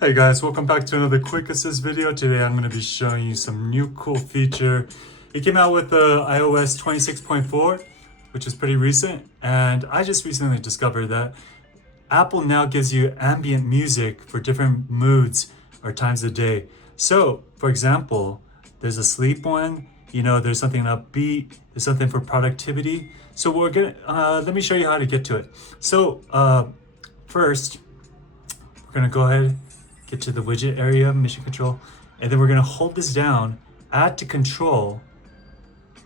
Hey guys, welcome back to another quick assist video. Today I'm going to be showing you some new cool feature. It came out with the iOS 26.4, which is pretty recent, and I just recently discovered that Apple now gives you ambient music for different moods or times of day. So, for example, there's a sleep one, there's something upbeat, there's something for productivity. So let me show you how to get to it. So, first, we're gonna go ahead, get to the widget area, mission control, and then we're gonna hold this down, add to control,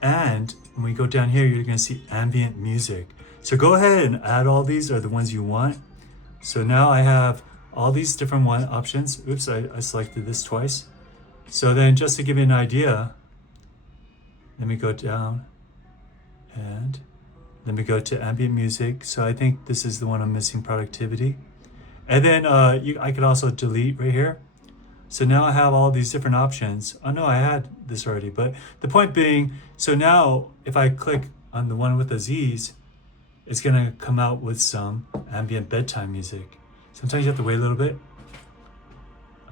and when we go down here, you're gonna see ambient music. So go ahead and add all these are the ones you want. So now I have all these different options. Oops, I selected this twice. So then just to give you an idea, let me go down and let me go to ambient music. So I think this is the one I'm missing, productivity. And then I could also delete right here. So now I have all these different options. Oh no, I had this already, but the point being, so now if I click on the one with the Z's, it's gonna come out with some ambient bedtime music. Sometimes you have to wait a little bit.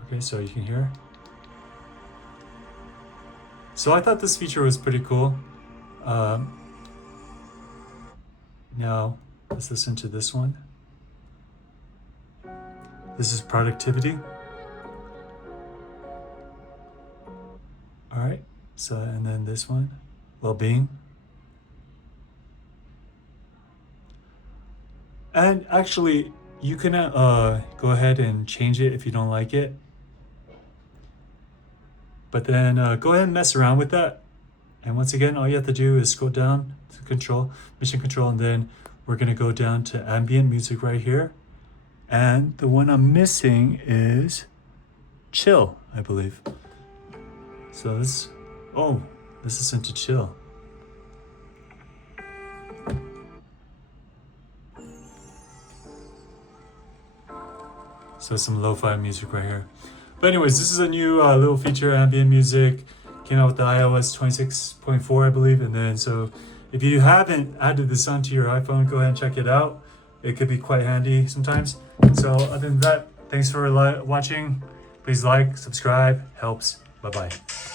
Okay, so you can hear. So I thought this feature was pretty cool. Now let's listen to this one. This is productivity. All right, so, and then this one, well-being. And actually, you can go ahead and change it if you don't like it. But then go ahead and mess around with that. And once again, all you have to do is scroll down to control, mission control, and then we're gonna go down to ambient music right here. And the one I'm missing is chill, I believe. So this is into chill. So some lo-fi music right here. But anyways, this is a new little feature, ambient music. Came out with the iOS 26.4, I believe. And then so if you haven't added this onto your iPhone, go ahead and check it out. It could be quite handy sometimes. So other than that, thanks for watching. Please like, subscribe, helps. Bye-bye.